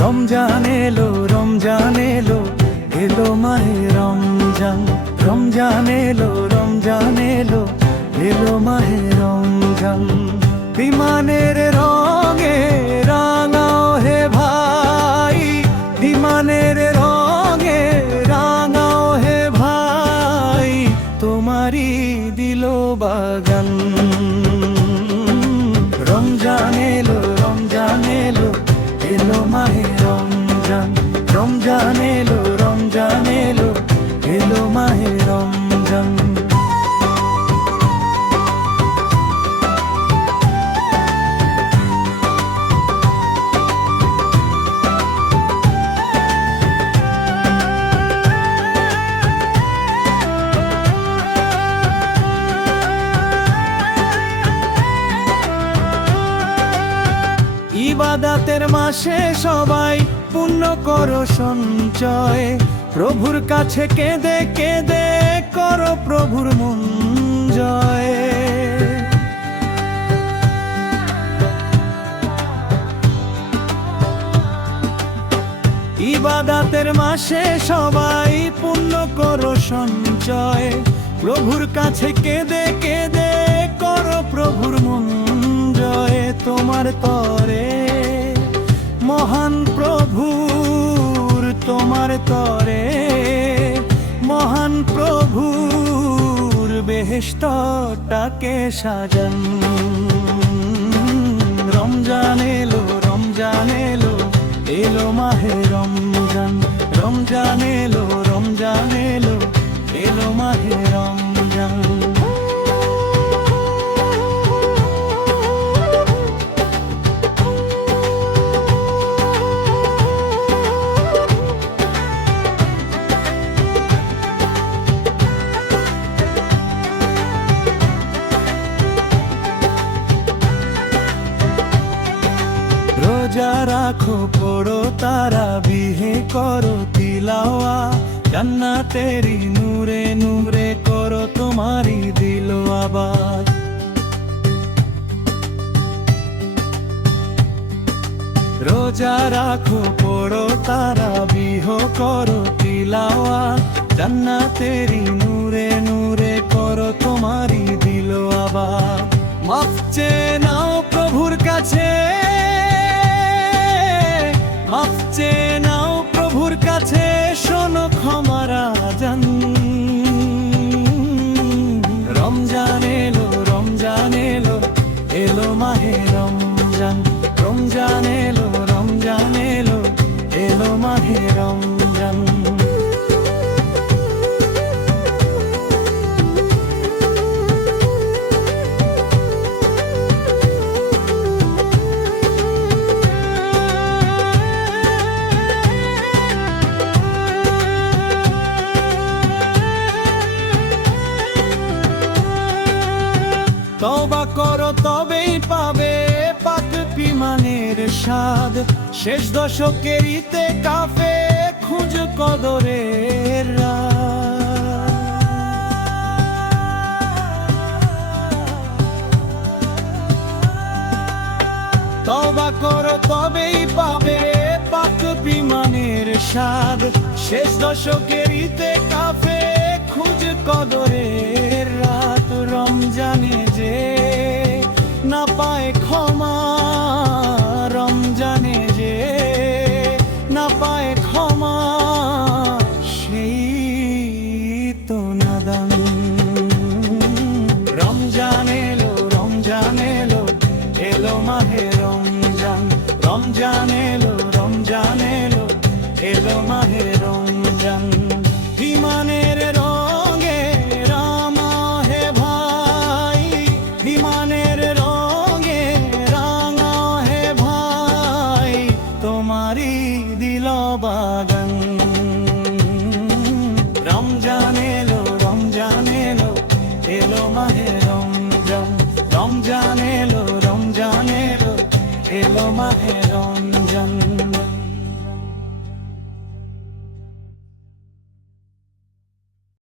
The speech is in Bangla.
রমজান এলো, রমজান এলো, এলো মাহে রমজান। রমজান এলো, রমজান এলো, এলো মাহে রমজান। বিমানের রঙে রাঙাও হে ভাই, বিমানের রঙে রাঙাও হে ভাই, তোমারই দিল বাগান। রমজান এলো, রমজান এলো, এলো মাহে রমজান। রমজান এলো, রমজান এলো, এলো মাহে রমজান। ইবাদাতের মাসে সবাই পুণ্য করো সঞ্চয়, প্রভুর কাছে কেঁদে কেঁদে করো প্রভুর মন জয়। ইবাদাতের মাসে সবাই পুণ্য করো সঞ্চয়, প্রভুর কাছে কেঁদে কেঁদে করো প্রভুর মন জয়। তোমার তরে মহান প্রভুর, তোমার তরে মহান প্রভুর বেহেশতটাকে সাজান। রমজান এলো, রমজান এলো, এলো মাহে রমজান। রমজান এলো, রমজান এলো, এলো মাহে রমজান। রোজা রাখো, পড়ো তারাবিহ করো তিলাওয়া, জান্নাতেরি নূরে নূরে করো তোমারি দিল আবাদ। রোজা রাখো, পড়ো তারাবিহ করো তিলাওয়া, জান্নাতেরি নূরে নূরে করো তোমারি দিল আবাদ। মাফ চেয়ে নাও প্রভুর কাছে, মাফ চেয়ে নাও প্রভুর কাছে, শোনো ক্ষমার আযান। রমজান এলো, রমজান এলো, এলো মাহে রমজান। রমজান এলো, রমজান এলো, এলো মাহে রমজান। তওবা করো তবেই পাবে পাক বিমানের স্বাদ, শেষ দশকের ইতিকাফে খুঁজ কদরের রাত। তওবা করো তবেই পাবে পাক বিমানের স্বাদ, শেষ দশকের ইতিকাফে খুঁজ কদরের রাত। রমজানে যে না পায় ক্ষমা, রমজানে যে না পায় ক্ষমা, সেই তো নাদান।